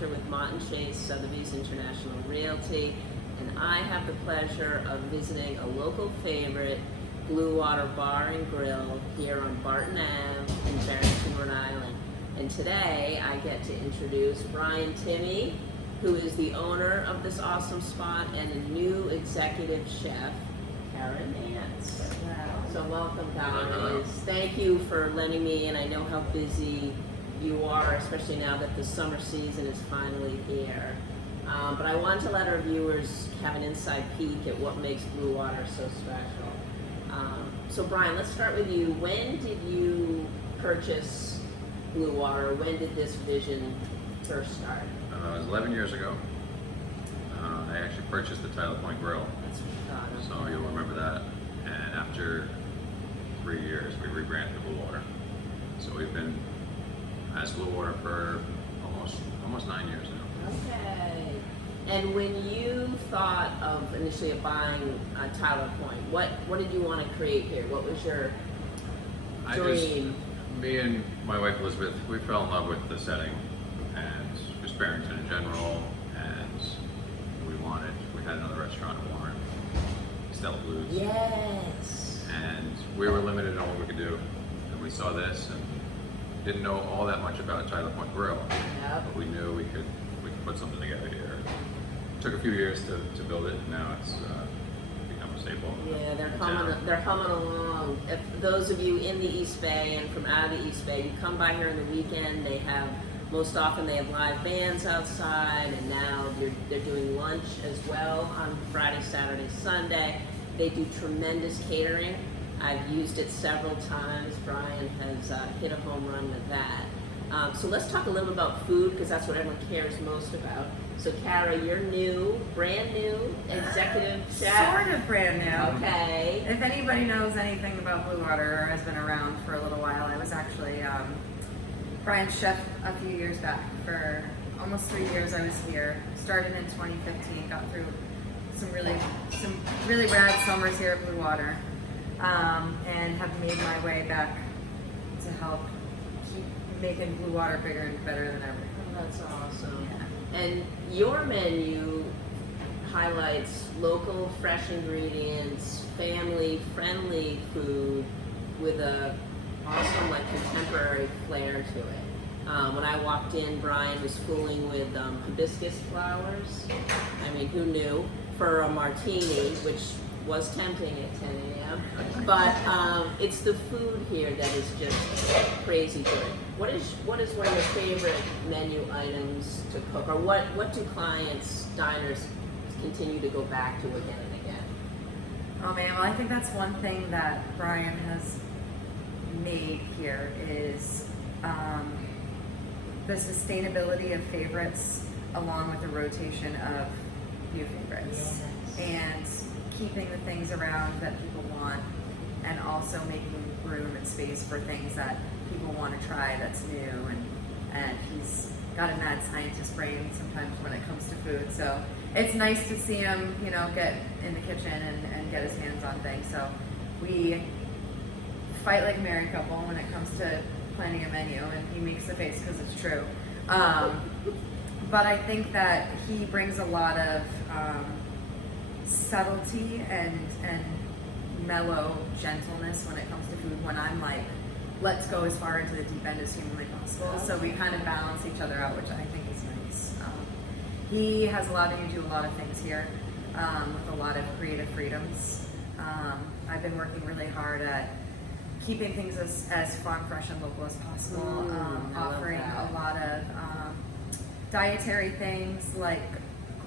Realtor with Mott & Chase, Sotheby's International Realty, and I have the pleasure of visiting a local favorite, Bluewater Bar and Grill, here on Barrington Ave in Barrington, Rhode Island. And today I get to introduce Brian Thimme, who is the owner of this awesome spot, and a new executive chef, Cara Nance. So welcome, guys. Thank you for letting me in. I know how busy you are, especially now that the summer season is finally here. But I wanted to let our viewers have an inside peek at what makes Bluewater so special. So Brian, let's start with you. When did you purchase Bluewater? When did this vision first start? It was 11 years ago. I actually purchased the Tyler Point Grill, so you'll remember that. And after 3 years, we rebranded to Bluewater. So we've been as Bluewater for almost 9 years now. Okay. And when you thought of initially of buying Tyler Point, what did you want to create here? What was your dream? Me and my wife Elizabeth, we fell in love with the setting and just Barrington in general, and we had another restaurant in Huard, Stella Blues. Yes. And we were limited on what we could do, and we saw this and didn't know all that much about Tyler Point Grill, but we knew we could put something together here. It took a few years to build it, and now it's become a staple. Yeah, they're humming along. If those of you in the East Bay and from out of the East Bay, you come by here on the weekend, most often they have live bands outside, and now they're doing lunch as well on Friday, Saturday, Sunday. They do tremendous catering. I've used it several times. Brian has hit a home run with that. So let's talk a little bit about food, because that's what everyone cares most about. So Cara, you're new, brand new executive chef. Sort of brand new. Okay. If anybody knows anything about Bluewater or has been around for a little while, I was actually Brian's chef a few years back. For almost 3 years I was here. Started in 2015, got through some really rad summers here at Bluewater, and have made my way back to help keep making Bluewater bigger and better than ever. Oh, that's awesome. Yeah. And your menu highlights local, fresh ingredients, family-friendly food with a awesome, contemporary flair to it. When I walked in, Brian was fooling with hibiscus flowers. I mean, who knew? For a martini, which was tempting at 10 a.m. But it's the food here that is just crazy good. What is one of your favorite menu items to cook, or what do clients, diners, continue to go back to again and again? Oh man, well I think that's one thing that Brian has made here is the sustainability of favorites along with the rotation of new favorites. Yes. And keeping the things around that people want, and also making room and space for things that people want to try that's new, and he's got a mad scientist brain sometimes when it comes to food, so it's nice to see him get in the kitchen and get his hands on things. So we fight like a married couple when it comes to planning a menu, and he makes the face because it's true. But I think that he brings a lot of subtlety and mellow gentleness when it comes to food, when I'm like, let's go as far into the deep end as humanly possible. So we kind of balance each other out, which I think is nice. He has allowed me to do a lot of things here with a lot of creative freedoms. I've been working really hard at keeping things as farm fresh and local as possible, offering a lot of dietary things like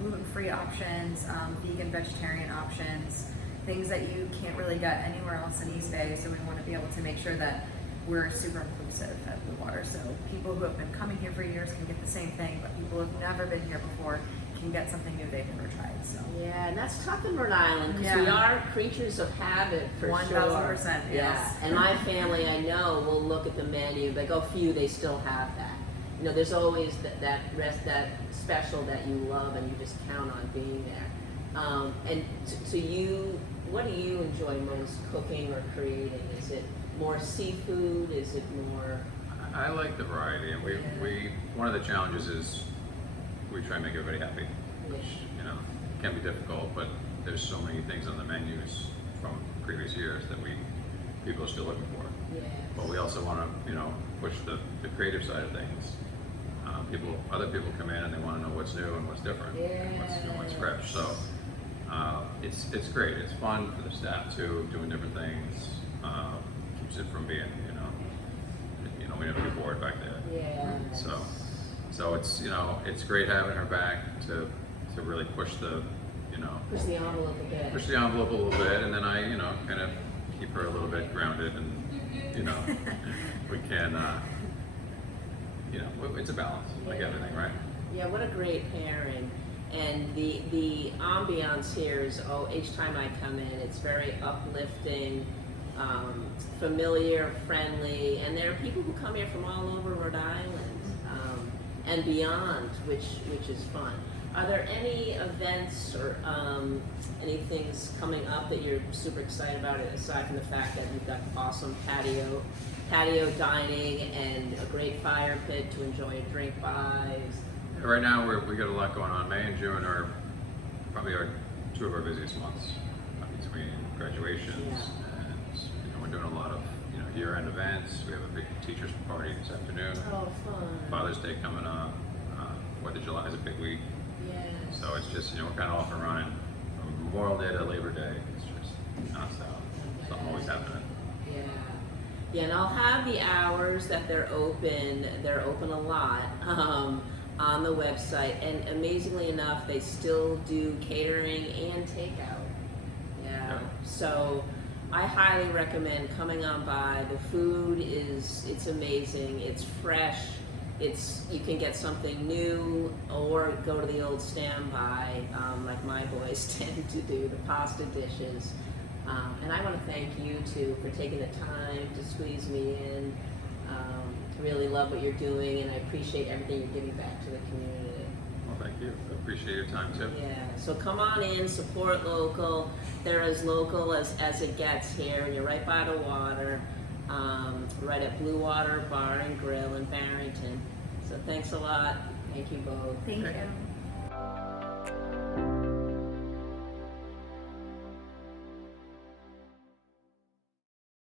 gluten-free options, vegan, vegetarian options, things that you can't really get anywhere else in East Bay. So we want to be able to make sure that we're super inclusive at Bluewater. So people who have been coming here for years can get the same thing, but people who have never been here before can get something new they've never tried. So yeah, and that's tough in Rhode Island, because we are creatures of habit, for 1000%, sure. yes. Yeah, and my family, I know, will look at the menu, like, oh, few, they still have that. There's always that special that you love, and you just count on being there. And so what do you enjoy most cooking or creating? Is it more seafood? Is it more? I like the variety, and we one of the challenges is we try and make everybody happy, which, you know, can be difficult, but there's so many things on the menus from previous years that people are still looking for. Yeah. But we also want to, you know, push the creative side of things. Other people come in and they want to know what's new and what's different, and what's new and what's fresh. So it's great. It's fun for the staff too, doing different things. Keeps it from being, you know, we never get bored back there. Yeah. So it's, you know, it's great having her back to really push the, you know, Push the envelope a bit. push the envelope a little bit, and then I, you know, kind of keep her a little bit grounded, and you know, we can, you know, it's a balance, like everything, right? Yeah, what a great pairing. And the ambiance here is, each time I come in, it's very uplifting, familiar, friendly, and there are people who come here from all over Rhode Island and beyond, which is fun. Are there any events or any things coming up that you're super excited about, aside from the fact that you've got awesome patio dining and a great fire pit to enjoy a drink by? Right now, we got a lot going on. May and June are probably two of our busiest months, between graduations and, you know, we're doing a lot of, you know, year-end events. We have a big teachers party this afternoon. Oh, fun. Father's Day coming up. 4th of July is a big week. Yes. So it's just, you know, we're kind of off and running from Memorial Day to Labor Day. It's just nonstop. Something always happening. Yeah, and I'll have the hours that they're open. They're open a lot on the website, and amazingly enough, they still do catering and takeout. Yeah. So I highly recommend coming on by. The food it's amazing. It's fresh. You can get something new, or go to the old standby, like my boys tend to do, the pasta dishes. And I want to thank you too for taking the time to squeeze me in. Really love what you're doing, and I appreciate everything you're giving back to the community. Well, thank you. I appreciate your time too. Yeah, so come on in, support local. They're as local as it gets here, and you're right by the water, right at Bluewater Bar and Grill in Barrington. So thanks a lot. Thank you both. Thank you.